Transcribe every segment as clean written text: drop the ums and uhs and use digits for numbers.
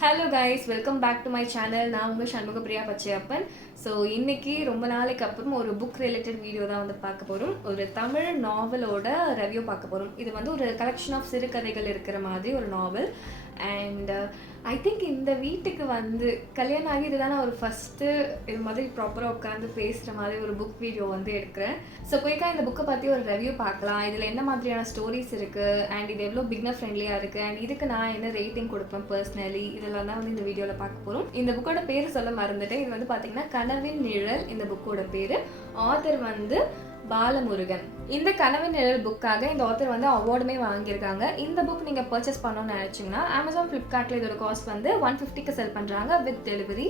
Hello guys, welcome back to my channel. நான் உங்கள் Shanmugapriya Pachaiyappan. So இன்றைக்கி ரொம்ப நாளைக்கு அப்புறம் ஒரு புக் ரிலேட்டட் வீடியோ தான் வந்து பார்க்க போகிறோம். ஒரு தமிழ் நாவலோட ரிவ்யூ பார்க்க போகிறோம். இது வந்து ஒரு கலெக்ஷன் ஆஃப் சிறுகதைகள் இருக்கிற மாதிரி ஒரு நாவல். அண்ட் ஐ திங்க் இந்த வீட்டுக்கு வந்து கல்யாணம் ஆகி இதுதான் நான் ஒரு ஃபஸ்ட்டு இது மாதிரி ப்ராப்பராக உட்காந்து பேசுகிற மாதிரி ஒரு புக் வீடியோ வந்து எடுக்கிறேன். ஸோ குயிக்காக இந்த புக்கை பற்றி ஒரு ரிவ்யூ பார்க்கலாம். இதில் என்ன மாதிரியான ஸ்டோரிஸ் இருக்குது அண்ட் இது எவ்வளோ பிக்னர் ஃப்ரெண்ட்லியாக இருக்குது அண்ட் இதுக்கு நான் என்ன ரேட்டிங் கொடுப்பேன் பர்சனலி, இதெல்லாம் தான் வந்து இந்த வீடியோவில் பார்க்க போகிறோம். இந்த புக்கோட பேர் சொல்ல மறந்துட்டேன். இது வந்து பார்த்தீங்கன்னா கனவின் நிழல் இந்த புக்கோட பேர். ஆத்தர் வந்து பாலமுருகன். இந்த கனவின் நிழல் புக்காக இந்த ஆத்தர் வந்து அவார்டுமே வாங்கியிருக்காங்க. இந்த புக் நீங்கள் பர்ச்சேஸ் பண்ணணும்னு நினச்சிங்கன்னா அமேசான் ஃப்ளிப்கார்ட்டில் இதோட காஸ்ட் வந்து 150க்கு செல் பண்ணுறாங்க வித் டெலிவரி.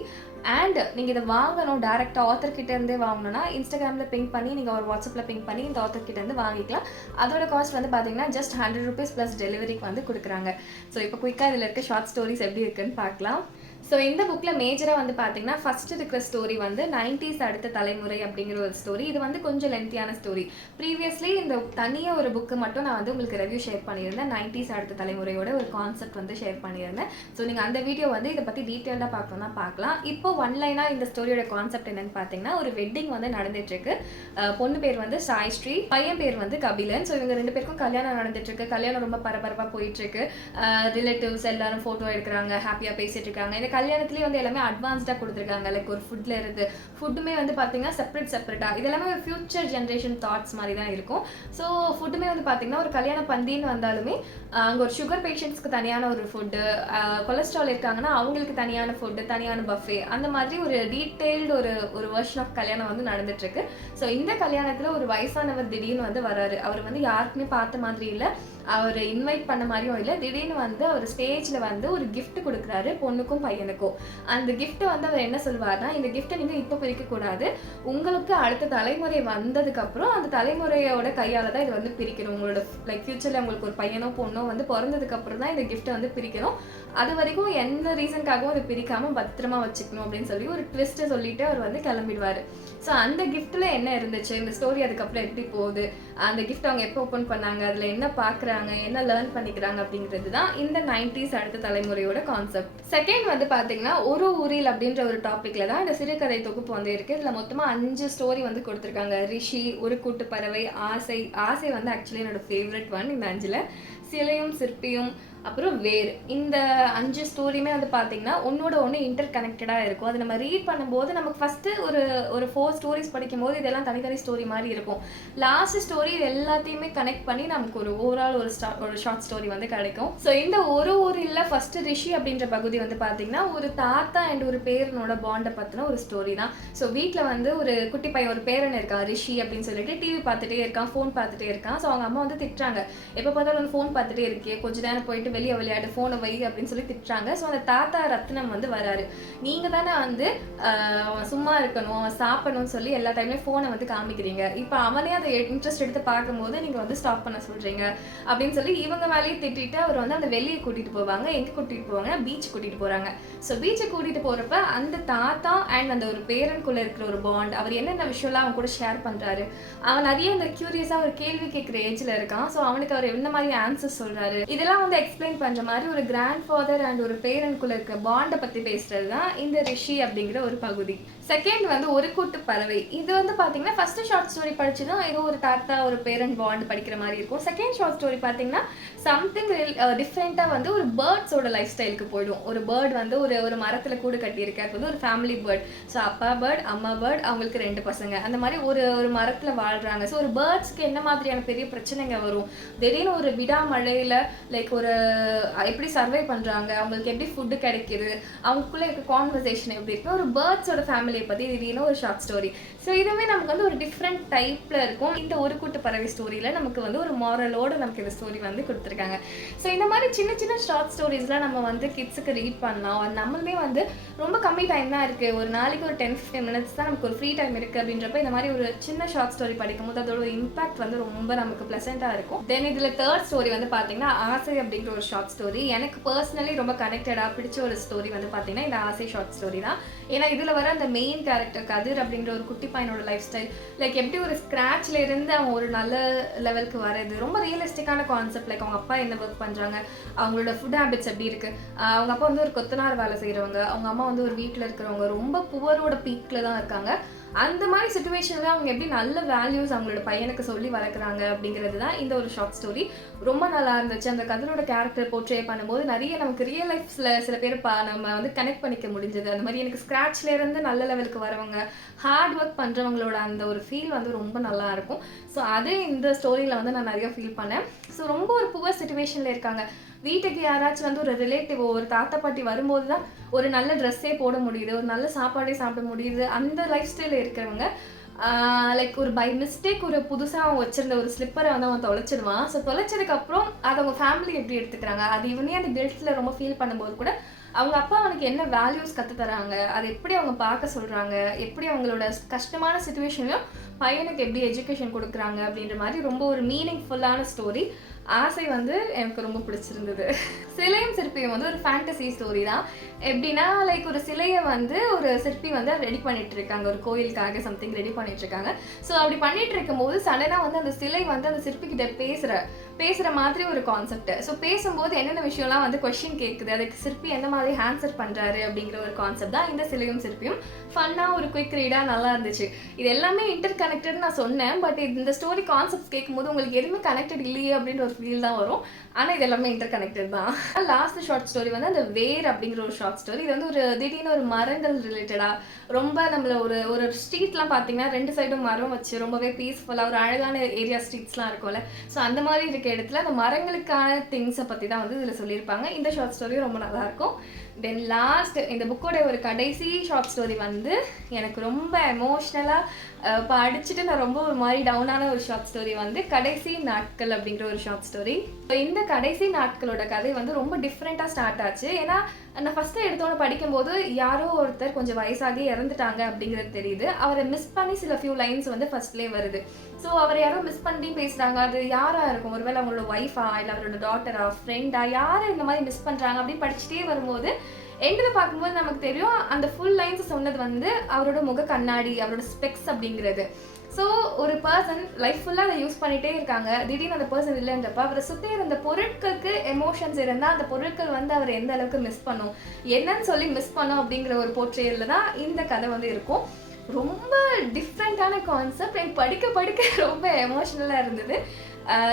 அண்ட் நீங்கள் இதை வாங்கணும் டேரெக்டாக ஆத்தர் கிட்டேருந்தே வாங்கணும்னா இன்ஸ்டாகிராமில் பிங்க் பண்ணி நீங்கள் ஒரு வாட்ஸ்அப்பில் பிங்க் பண்ணி இந்த ஆத்தர் கிட்டேருந்து வாங்கிக்கலாம். அதோட காஸ்ட் வந்து பார்த்தீங்கன்னா ஜஸ்ட் ₹100 ப்ளஸ் டெலிவரிக்கு வந்து கொடுக்குறாங்க. ஸோ இப்போ குயிக்காக இதில் இருக்க ஷார்ட் ஸ்டோரிஸ் எப்படி இருக்குன்னு பார்க்கலாம். ஸோ இந்த புக்கில் மேஜராக வந்து பார்த்தீங்கன்னா ஃபஸ்ட் இருக்கிற ஸ்டோரி வந்து 90s அடுத்த தலைமுறை அப்படிங்கிற ஒரு ஸ்டோரி. இது வந்து கொஞ்சம் லென்த்தியான ஸ்டோரி. ப்ரீவியஸ்லி இந்த தனியாக ஒரு புக்கு மட்டும் நான் வந்து உங்களுக்கு ரிவ்யூ ஷேர் பண்ணியிருந்தேன். 90s அடுத்த தலைமுறையோட ஒரு கான்செப்ட் வந்து ஷேர் பண்ணியிருந்தேன். ஸோ நீங்கள் அந்த வீடியோ வந்து இதை பற்றி டீட்டெயில்டாக பார்க்கணும்னா பார்க்கலாம். இப்போ ஒன்லைனாக இந்த ஸ்டோரியோட கான்செப்ட் என்னென்னு பார்த்தீங்கன்னா, ஒரு வெட்டிங் வந்து நடந்துட்டுருக்கு. பொண்ணு பேர் வந்து சாய்ஸ்ரீ, பையன் பேர் வந்து கபிலன். ஸோ இவங்க ரெண்டு பேருக்கும் கல்யாணம் நடந்துட்டுருக்கு. கல்யாணம் ரொம்ப பரபரப்பாக போயிட்டுருக்கு. ரிலேட்டிவ்ஸ் எல்லாரும் ஃபோட்டோ எடுக்கிறாங்க, ஹாப்பியாக பேசிகிட்டு இருக்காங்க. இந்த கல்யாணத்துலேயே வந்து எல்லாமே அட்வான்ஸ்டாக கொடுத்துருக்காங்க. லைக் ஒரு ஃபுட்டில் இருந்து ஃபுட்டுமே வந்து பார்த்தீங்கன்னா செப்பரேட்டாக இது எல்லாமே ஒரு ஃபியூச்சர் ஜென்ரேஷன் தாட்ஸ் மாதிரி தான் இருக்கும். ஸோ ஃபுட்டுமே வந்து பார்த்தீங்கன்னா ஒரு கல்யாண பந்தின்னு வந்தாலுமே அங்கே ஒரு சுகர் பேஷண்ட்ஸ்க்கு தனியான ஒரு ஃபுட்டு, கொலஸ்ட்ரால் இருக்காங்கன்னா அவங்களுக்கு தனியான ஃபுட்டு, தனியான பஃபே, அந்த மாதிரி ஒரு டீட்டெயில்டு ஒரு வெர்ஷன் ஆஃப் கல்யாணம் வந்து நடந்துட்டுருக்கு. ஸோ இந்த கல்யாணத்தில் ஒரு வயசானவர் திடீர்னு வந்து வராரு. அவர் வந்து யாருக்குமே பார்த்த மாதிரி இல்லை, அவர் இன்வைட் பண்ண மாதிரியும் இல்லை. திடீர்னு வந்து அவர் ஸ்டேஜில் வந்து ஒரு கிஃப்ட் கொடுக்குறாரு பொண்ணுக்கும் பையனுக்கும். அந்த கிஃப்ட்டை வந்து அவர் என்ன சொல்வார்னா, இந்த கிஃப்ட்டை நீங்கள் இப்போ பிரிக்கக்கூடாது, உங்களுக்கு அடுத்த தலைமுறை வந்ததுக்கப்புறம் அந்த தலைமுறையோட கையால் தான் இது வந்து பிரிக்கணும். உங்களோட லைக் ஃபியூச்சரில் உங்களுக்கு ஒரு பையனோ பொண்ணோ வந்து பிறந்ததுக்கப்புறம் தான் இந்த கிஃப்ட்டை வந்து பிரிக்கணும். அது வரைக்கும் எந்த ரீசனுக்காகவும் அதை பிரிக்காமல் பத்திரமா வச்சுக்கணும் அப்படின்னு சொல்லி ஒரு ட்விஸ்ட்டை சொல்லிட்டு அவர் வந்து கிளம்பிடுவார். ஸோ அந்த கிஃப்ட்டில் என்ன இருந்துச்சு, இந்த ஸ்டோரி அதுக்கப்புறம் எப்படி போகுது, அந்த கிஃப்ட் அவங்க எப்போ ஓப்பன் பண்ணாங்க, அதில் என்ன பார்க்குறாங்க, என்ன லேர்ன் பண்ணிக்கிறாங்க அப்படிங்கிறது தான் இந்த 90s அடுத்த தலைமுறையோட கான்செப்ட். செகண்ட் வந்து பார்த்தீங்கன்னா ஒரு ஊரில் அப்படின்ற ஒரு டாப்பிக்கில் தான் இந்த சிறுகதை தொகுப்பு வந்து இருக்குது. இதில் மொத்தமாக 5 ஸ்டோரி வந்து கொடுத்துருக்காங்க. ரிஷி, ஒரு கூட்டு பறவை, ஆசை வந்து ஆக்சுவலி என்னோட ஃபேவரட் ஒன். இந்த 5ல் சிலையும் சிற்பியும் அப்புறம் வேறு, இந்த 5 ஸ்டோரியுமே வந்து பார்த்தீங்கன்னா ஒன்னோட ஒன்று இன்டர் கனெக்டடாக இருக்கும். அது நம்ம ரீட் பண்ணும்போது நமக்கு ஃபஸ்ட்டு ஒரு 4 ஸ்டோரிஸ் படிக்கும்போது இதெல்லாம் தனித்தனி ஸ்டோரி மாதிரி இருக்கும். லாஸ்ட் ஸ்டோரி இது எல்லாத்தையுமே கனெக்ட் பண்ணி நமக்கு ஒரு ஓவரால் ஒரு ஷார்ட் ஸ்டோரி வந்து கிடைக்கும். ஸோ இந்த ஒரு ஊரில் ஃபஸ்ட்டு ரிஷி அப்படின்ற பகுதி வந்து பார்த்தீங்கன்னா ஒரு தாத்தா அண்ட் ஒரு பேரனோட பாண்டை பற்றின ஒரு ஸ்டோரி தான். ஸோ வீட்டில் வந்து ஒரு குட்டி பையன், ஒரு பேரன் இருக்கான் ரிஷி அப்படின்னு சொல்லிட்டு டிவி பார்த்துட்டே இருக்கான், ஃபோன் பார்த்துட்டே இருக்கான். ஸோ அவங்க அம்மா வந்து திட்டுறாங்க, எப்போ பார்த்தாலும் வந்து ஃபோன் பார்த்துட்டே இருக்கே, கொஞ்ச நேரம் போயிட்டு வெளியே விளையாடு, ஃபோனை வை அப்படின்னு சொல்லி திட்டுறாங்க. ஸோ அந்த தாத்தா ரத்னம் வந்து வராரு. நீங்கள் தானே வந்து அவன் சும்மா இருக்கணும், அவன் சாப்பிடணும்னு சொல்லி எல்லா டைம்லேயும் ஃபோனை வந்து காமிக்கிறீங்க, இப்போ அவனே அதை இன்ட்ரெஸ்ட் எடுத்து பார்க்கும்போது நீங்கள் வந்து ஸ்டாப் பண்ண சொல்கிறீங்க அப்படின்னு சொல்லி இவங்க வேலையை திட்டிட்டு அவர் வந்து அந்த வெளியே கூட்டிகிட்டு போவாங்க. எங்கே கூட்டிகிட்டு போவாங்க, பீச் கூட்டிகிட்டு போகிறாங்க. ஸோ பீச்சை கூட்டிகிட்டு போகிறப்ப அந்த தாத்தா அண்ட் அந்த ஒரு பேரனுக்குள்ளே இருக்கிற ஒரு பாண்ட், அவர் என்னென்ன விஷயம்லாம் அவன் கூட ஷேர் பண்ணுறாரு, அவன் நிறைய அந்த க்யூரியஸாக ஒரு கேள்வி கேட்குற ஏஜில் இருக்கான். ஸோ அவனுக்கு அவர் என்ன மாதிரி ஆன்சர் சொல்கிறாரு, இதெல்லாம் வந்து எக்ஸ்பிளைன் பண்ற மாதிரி ஒரு கிராண்ட் ஃபாதர் அண்ட் ஒரு பேரனுக்குள்ள இருக்க பாண்டை பத்தி பேசுறது தான் இந்த ரிஷி அப்படிங்கிற ஒரு பகுதி. செகண்ட் வந்து ஒரு கூட்டு பறவை. இது வந்து பாத்தீங்கன்னா ஃபர்ஸ்ட் ஷார்ட் ஸ்டோரி படிச்சுதான் ஏதோ ஒரு தாத்தா ஒரு பேரண்ட் பாண்ட் படிக்கிற மாதிரி இருக்கும். செகண்ட் ஷார்ட் ஸ்டோரி பாத்தீங்கன்னா சம்திங் டிஃப்ரெண்டா வந்து ஒரு பேர்ட்ஸோட லைஃப் ஸ்டைலுக்கு போயிடும். ஒரு பேர்ட் வந்து ஒரு மரத்துல கூடு கட்டி இருக்கு. அது வந்து ஒரு ஃபேமிலி பேர்ட். ஸோ அப்பா பேர்ட், அம்மா பேர்ட், அவங்களுக்கு 2 பசங்க, அந்த மாதிரி ஒரு மரத்துல வாழ்றாங்க. ஸோ ஒரு பேர்ட்ஸ்க்கு என்ன மாதிரியான பெரிய பிரச்சனைங்க வரும், திடீர்னு ஒரு விடாமழையில லைக் ஒரு எப்படி சர்வை பண்ணுறாங்க, அவங்களுக்கு எப்படி ஃபுட்டு கிடைக்கிது, அவங்களுக்குள்ளே இருக்க கான்வர்சேஷன் எப்படி இருக்குது, ஒரு பேர்ட்ஸோட ஃபேமிலியை பற்றி திடீர்னு ஒரு ஷார்ட் ஸ்டோரி. ஸோ இதுவுமே நமக்கு வந்து ஒரு டிஃப்ரெண்ட் டைப்பில் இருக்கும். இந்த ஒரு கூட்டு பறவை ஸ்டோரியில் நமக்கு வந்து ஒரு மாரலோடு நமக்கு இந்த ஸ்டோரி வந்து கொடுத்துருக்காங்க. ஸோ இந்த மாதிரி சின்ன சின்ன ஷார்ட் ஸ்டோரிஸ்லாம் நம்ம வந்து கிட்ஸுக்கு ரீட் பண்ணலாம். நம்மளுமே வந்து ரொம்ப கம்மி டைம் தான் இருக்குது, ஒரு நாளைக்கு ஒரு 10-15 மினிட்ஸ் தான் நமக்கு ஒரு ஃப்ரீ டைம் இருக்குது அப்படின்றப்ப இந்த மாதிரி ஒரு சின்ன ஷார்ட் ஸ்டோரி படிக்கும்போது அதோட இம்பாக்ட் வந்து ரொம்ப நமக்கு ப்ளசண்ட்டாக இருக்கும். தென் இதில் தேர்ட் ஸ்டோரி வந்து பார்த்தீங்கன்னா ஆசை அப்படிங்கிற ஒரு ஷார்ட் ஸ்டோரி. எனக்கு பர்சனலி ரொம்ப கனெக்டடாக பிடிச்ச ஒரு ஸ்டோரி வந்து பார்த்தீங்கன்னா இந்த ஆசை ஷார்ட் ஸ்டோரி தான். ஏன்னா இதில் வர அந்த மெயின் கேரக்டர் கதிர் அப்படின்ற ஒரு குட்டி பையனோட லைஃப் ஸ்டைல், லைக் எப்படி ஒரு ஸ்க்ராட்ச்ல இருந்து அவன் ஒரு நல்ல லெவலுக்கு வரது ரொம்ப ரியலிஸ்டிக்கான கான்செப்ட். லைக் அவங்க அப்பா என்ன ஒர்க் பண்ணுறாங்க, அவங்களோட ஃபுட் ஹேபிட்ஸ் எப்படி இருக்குது, அவங்க அப்பா வந்து ஒரு கொத்தனார் வேலை செய்கிறவங்க, அவங்க அம்மா வந்து ஒரு வீட்டில் இருக்கிறவங்க, ரொம்ப புவரோட பீக்கில் தான் இருக்காங்க. அந்த மாதிரி சுச்சுவேஷனில் அவங்க எப்படி நல்ல வேல்யூஸ் அவங்களோட பையனுக்கு சொல்லி வளர்க்குறாங்க அப்படிங்கிறது தான் இந்த ஒரு ஷார்ட் ஸ்டோரி. ரொம்ப நல்லா இருந்துச்சு. அந்த கதிரோட கேரக்டர் போர்ட்ரே பண்ணும்போது நிறைய நமக்கு ரியல் லைஃப்ஸில் சில பேர் நம்ம வந்து கனெக்ட் பண்ணிக்க முடிஞ்சது. அந்த மாதிரி எனக்கு ஸ்க்ராட்ச்லேருந்து நல்ல லெவலுக்கு வரவங்க, ஹார்ட் ஒர்க் பண்ணுறவங்களோட அந்த ஒரு ஃபீல் வந்து ரொம்ப நல்லா இருக்கும். ஸோ அது இந்த ஸ்டோரியில் வந்து நான் நிறைய ஃபீல் பண்ணேன். ஸோ ரொம்ப ஒரு புவர் சுச்சுவேஷனில் இருக்காங்க. வீட்டுக்கு யாராச்சும் வந்து ஒரு ரிலேட்டிவ், ஒரு தாத்தா பாட்டி வரும்போது தான் ஒரு நல்ல ட்ரெஸ்ஸே போட முடியுது, ஒரு நல்ல சாப்பாடே சாப்பிட முடியுது. அந்த லைஃப் ஸ்டைலில் இருக்கிறவங்க லைக் ஒரு பை மிஸ்டேக் ஒரு புதுசாக அவன் வச்சிருந்த ஒரு ஸ்லிப்பரை வந்து அவன் தொலைச்சிடுவான். ஸோ தொலைச்சதுக்கப்புறம் அதை அவங்க ஃபேமிலி எப்படி எடுத்துக்கிறாங்க, அது இவனே அந்த கில்ட்டில் ரொம்ப ஃபீல் பண்ணும்போது கூட அவங்க அப்பா அவனுக்கு என்ன வேல்யூஸ் கற்றுத்தராங்க, அதை எப்படி அவங்க பார்க்க சொல்கிறாங்க, எப்படி அவங்களோட கஷ்டமான சுச்சுவேஷன்லையும் பையனுக்கு எப்படி எஜுகேஷன் கொடுக்குறாங்க அப்படின்ற மாதிரி ரொம்ப ஒரு மீனிங்ஃபுல்லான ஸ்டோரி. ஆசை வந்து எனக்கு ரொம்ப பிடிச்சிருந்தது. சிலையும் சிற்பியும் வந்து ஒரு ஃபேண்டசி ஸ்டோரி தான். எப்படின்னா லைக் ஒரு சிலையை வந்து ஒரு சிற்பி வந்து ரெடி பண்ணிட்டு இருக்காங்க, ஒரு கோயிலுக்காக சம்திங் ரெடி பண்ணிட்டு இருக்காங்க. ஸோ அப்படி பண்ணிட்டு இருக்கும்போது சடனாக வந்து அந்த சிலை வந்து அந்த சிற்பிக்கிட்ட பேசுகிற மாதிரி ஒரு கான்செப்ட். ஸோ பேசும்போது என்னென்ன விஷயம்லாம் வந்து கொஸ்டின் கேட்குது, அதுக்கு சிற்பி எந்த மாதிரி ஆன்சர் பண்ணுறாரு அப்படிங்கிற ஒரு கான்செப்ட் தான் இந்த சிலையும் சிற்பியும். ஃபன்னாக ஒரு குயிக் ரீடாக நல்லா இருந்துச்சு. இது எல்லாமே இன்டர் கனெக்டட் நான் சொன்னேன், பட் இந்த ஸ்டோரி கான்செப்ட் கேட்கும்போது உங்களுக்கு எதுவுமே கனெக்டட் இல்லையே அப்படின்ற ஒரு ஃபீல் தான் வரும். ஆனால் இது எல்லாமே இன்டர் கனெக்டட் தான். லாஸ்ட் ஷார்ட் ஸ்டோரி வந்து அந்த வேர் அப்படிங்கிற ஒரு ஷார்ட் ஸ்டோரி. இது வந்து ஒரு திடீர்னு ஒரு மரங்கள் ரிலேட்டடாக ரொம்ப நம்மள ஒரு ஸ்ட்ரீட்லாம் பார்த்தீங்கன்னா 2 சைடும் மரம் வச்சு ரொம்பவே பீஸ்ஃபுல்லாக ஒரு அழகான ஏரியா ஸ்ட்ரீட்ஸ்லாம் இருக்கும்ல. ஸோ அந்த மாதிரி இருக்க இடத்துல அந்த மரங்களுக்கான திங்ஸை பற்றி தான் வந்து இதில் சொல்லியிருப்பாங்க. இந்த ஷார்ட் ஸ்டோரி ரொம்ப நல்லாயிருக்கும். தென் லாஸ்ட் இந்த புக்கோட ஒரு கடைசி ஷார்ட் ஸ்டோரி வந்து எனக்கு ரொம்ப எமோஷ்னலாக படிச்சுட்டு நான் ரொம்ப ஒரு மாதிரி டவுனான ஒரு ஷார்ட் ஸ்டோரி வந்து கடைசி நாட்கள் அப்படிங்கிற ஒரு ஷார்ட் ஸ்டோரி. இந்த கடைசி நாட்களோட கதை வந்து ரொம்ப டிஃப்ரெண்ட்டாக ஸ்டார்ட் ஆச்சு. ஏன்னா நான் ஃபஸ்ட்டு எடுத்தோன்னு படிக்கும்போது யாரோ ஒருத்தர் கொஞ்சம் வயசாகி இறந்துட்டாங்க அப்படிங்கிறது தெரியுது. அவரை மிஸ் பண்ணி சில ஃபியூ லைன்ஸ் வந்து ஃபர்ஸ்ட்லேயே வருது. ஸோ அவர் யாரோ மிஸ் பண்ணி பேசுகிறாங்க, அது யாராக இருக்கும், ஒருவேளை அவங்களோட ஒய்ஃபா இல்லை அவரோட டாட்டரா ஃப்ரெண்டா யாரை இந்த மாதிரி மிஸ் பண்ணுறாங்க அப்படின்னு படிச்சுட்டே வரும்போது எண்டில் பார்க்கும்போது நமக்கு தெரியும் அந்த ஃபுல் லைன்ஸ் சொன்னது வந்து அவரோட முக கண்ணாடி, அவரோட ஸ்பெக்ஸ் அப்படிங்கிறது. ஸோ ஒரு பர்சன் லைஃப் ஃபுல்லாக அதை யூஸ் பண்ணிகிட்டே இருக்காங்க, திடீர்னு அந்த பர்சன் இல்லைன்றப்ப அவரை சுற்றி இருந்த பொருட்களுக்கு எமோஷன்ஸ் இருந்தால் அந்த பொருட்கள் வந்து அவர் எந்த அளவுக்கு மிஸ் பண்ணும், என்னன்னு சொல்லி மிஸ் பண்ணோம் அப்படிங்கிற ஒரு போர்ட்ரேயலில் தான் இந்த கதை வந்து இருக்கும். ரொம்ப டிஃப்ரெண்ட்டான கான்செப்ட். எனக்கு படிக்க ரொம்ப எமோஷ்னலாக இருந்தது.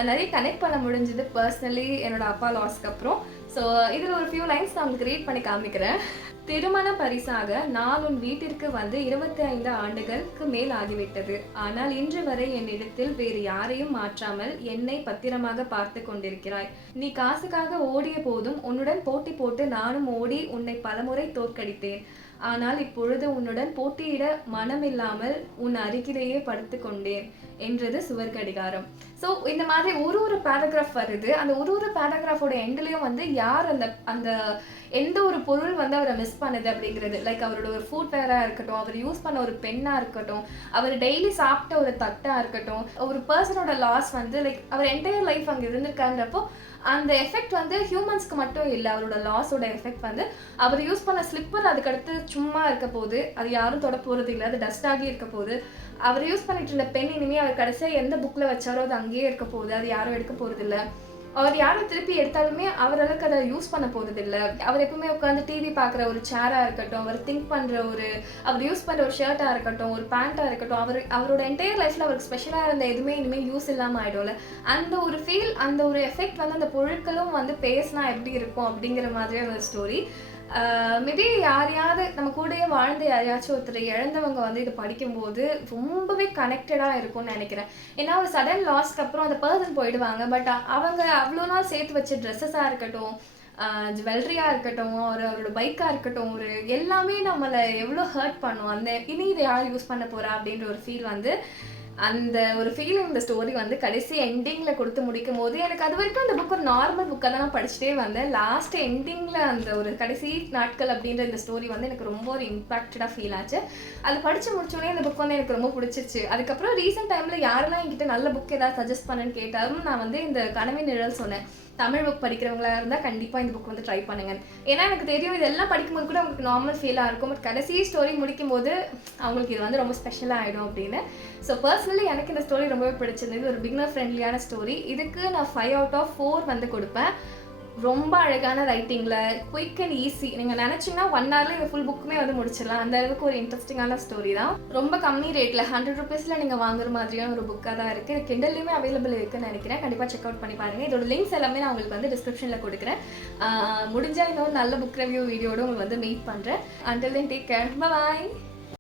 நிறைய கனெக்ட் பண்ண முடிஞ்சது பர்சனலி என்னோட அப்பா லாஸ்க்கு அப்புறம். ஸோ இதில் ஒரு ஃபியூ லைன்ஸ் நான் உங்களுக்கு ரீட் பண்ணி காமிக்கிறேன். திருமண பரிசாக நான் உன் வீட்டிற்கு வந்து 25 ஆண்டுகளுக்கு மேல் ஆகிவிட்டது. ஆனால் இன்று வரை என்னிடத்தில் வேறு யாரையும் மாற்றாமல் என்னை பத்திரமாக பார்த்து கொண்டிருக்கிறாய். நீ காசுக்காக ஓடிய போதும் உன்னுடன் போட்டி போட்டு நானும் ஓடி உன்னை பலமுறை தோற்கடித்தேன். ஆனால் இப்பொழுது உன்னுடன் போட்டியிட மனமில்லாமல் உன் அருகிலேயே படுத்து கொண்டேன் என்றது சுவர் கடிகாரம். ஸோ இந்த மாதிரி ஒரு பேராகிராஃப் வருது. அந்த ஒரு பேராகிராஃபோட எண்ட்லேயும் வந்து யார் அந்த எந்த ஒரு பொருள் வந்து அவரை மிஸ் பண்ணுது அப்படிங்கிறது, லைக் அவரோட ஒரு ஃபுட்வேராக இருக்கட்டும், அவர் யூஸ் பண்ண ஒரு பென்னாக இருக்கட்டும், அவர் டெய்லி சாப்பிட்ட ஒரு தட்டாக இருக்கட்டும், ஒரு பர்சனோட லாஸ் வந்து லைக் அவர் என்டையர் லைஃப் அங்கே இருந்திருக்காங்கிறப்போ அந்த எஃபெக்ட் வந்து ஹியூமன்ஸ்க்கு மட்டும் இல்லை, அவரோட லாஸோட எஃபெக்ட் வந்து அவர் யூஸ் பண்ண ஸ்லிப்பர் அதுக்கடுத்து சும்மா இருக்க போது, அது யாரும் தொட போகிறது இல்லை, அது டஸ்டாகி இருக்க போது. அவர் யூஸ் பண்ணிட்டு இருந்த பென் இனிமேல் அவர் கடைசியாக எந்த புக்கில் வச்சாரோ அது அங்கேயே இருக்க போகுது, அது யாரும் எடுக்க போகிறது இல்லை. அவர் யாரும் திருப்பி எடுத்தாலுமே அவரளவுக்கு அதை யூஸ் பண்ண போகிறது இல்லை. அவர் எப்பவுமே உட்காந்து டிவி பார்க்குற ஒரு சேராக இருக்கட்டும், அவர் திங்க் பண்ணுற அவர் யூஸ் பண்ணுற ஒரு ஷர்ட்டாக இருக்கட்டும், ஒரு பேண்ட்டாக இருக்கட்டும், அவரோட என்டையர் லைஃப்பில் அவருக்கு ஸ்பெஷலாக இருந்த எதுவுமே இனிமேல் யூஸ் இல்லாமல் ஆகிடும்ல. அந்த ஒரு ஃபீல், அந்த ஒரு எஃபெக்ட் வந்து அந்த பொருட்களும் வந்து பேசினா எப்படி இருக்கும் அப்படிங்கிற மாதிரியான ஒரு ஸ்டோரி. மேபி யாரையாவது நம்ம கூடயே வாழ்ந்து யாரையாச்சும் ஒருத்தர் இழந்தவங்க வந்து இது படிக்கும்போது ரொம்பவே கனெக்டடாக இருக்கும்னு நினைக்கிறேன். ஏன்னா ஒரு சடன் லாஸ்க்கு அப்புறம் அந்த பர்சன் போயிடுவாங்க, பட் அவங்க அவ்வளோ நாள் சேர்த்து வச்ச ட்ரெஸ்ஸஸாக இருக்கட்டும், ஜுவல்லரியாக இருக்கட்டும், அவரோட பைக்காக இருக்கட்டும், எல்லாமே நம்மளை எவ்வளோ ஹர்ட் பண்ணும். அந்த இனி இதை யார் யூஸ் பண்ண போகிறா அப்படின்ற ஒரு ஃபீல் வந்து அந்த ஒரு ஃபீலிங் இந்த ஸ்டோரி வந்து கடைசி எண்டிங்கில் கொடுத்து முடிக்கும் போது எனக்கு அது வரைக்கும் அந்த புக் ஒரு நார்மல் புக்காக தான் நான் படிச்சுட்டே வந்தேன். லாஸ்ட் எண்டிங்கில் அந்த ஒரு கடைசி நாட்கள் அப்படின்ற இந்த ஸ்டோரி வந்து எனக்கு ரொம்ப ஒரு இம்பாக்டடாக ஃபீல் ஆச்சு. அது படித்து முடிச்சோடனே இந்த புக் வந்து எனக்கு ரொம்ப பிடிச்சிருச்சு. அதுக்கப்புறம் ரீசெண்ட் டைமில் யாரெல்லாம் என்கிட்ட நல்ல புக் ஏதாவது சஜஸ்ட் பண்ணுன்னு கேட்டாலும் நான் வந்து இந்த கனவின் நிழல் சொன்னேன். தமிழ் புக் படிக்கிறவங்களா இருந்தால் கண்டிப்பாக இந்த புக் வந்து ட்ரை பண்ணுங்க. ஏன்னா எனக்கு தெரியும் இதெல்லாம் படிக்கும்போது கூட அவங்களுக்கு நார்மல் ஃபீலாக இருக்கும், பட் கடைசி ஸ்டோரி முடிக்கும் போது அவங்களுக்கு இது வந்து ரொம்ப ஸ்பெஷலாக ஆகிடும் அப்படின்னு. ஸோ பர்சனலி எனக்கு இந்த ஸ்டோரி ரொம்பவே பிடிச்சிருந்தது. ஒரு பிகினர் ஃப்ரெண்ட்லியான ஸ்டோரி. இதுக்கு நான் 5/4 வந்து கொடுப்பேன். ரொம்ப அழகான ரைட்டிங்கில், குயிக் அண்ட் ஈஸி. நீங்கள் நினச்சிங்கன்னா 1 ஹவரில் இந்த ஃபுல் புக்குமே வந்து முடிச்சிடலாம். அந்த அளவுக்கு ஒரு இன்ட்ரெஸ்டிங்கான ஸ்டோரி தான். ரொம்ப கம்மி ரேட்டில் 100 ருபீஸில் நீங்கள் வாங்குற மாதிரியான ஒரு புக்காக தான் இருக்குது. இது கிண்டல்லையுமே அவைலபிள் இருக்குன்னு நினைக்கிறேன். கண்டிப்பாக செக் அவுட் பண்ணி பாருங்கள். இதோட லிங்க்ஸ் எல்லாமே நான் உங்களுக்கு வந்து டிஸ்கிரிப்ஷனில் கொடுக்குறேன். முடிஞ்சால் இன்னொரு நல்ல புக் ரிவ்யூ வீடியோட உங்களுக்கு வந்து மீட் பண்ணுறேன். Until then take care. பாய்.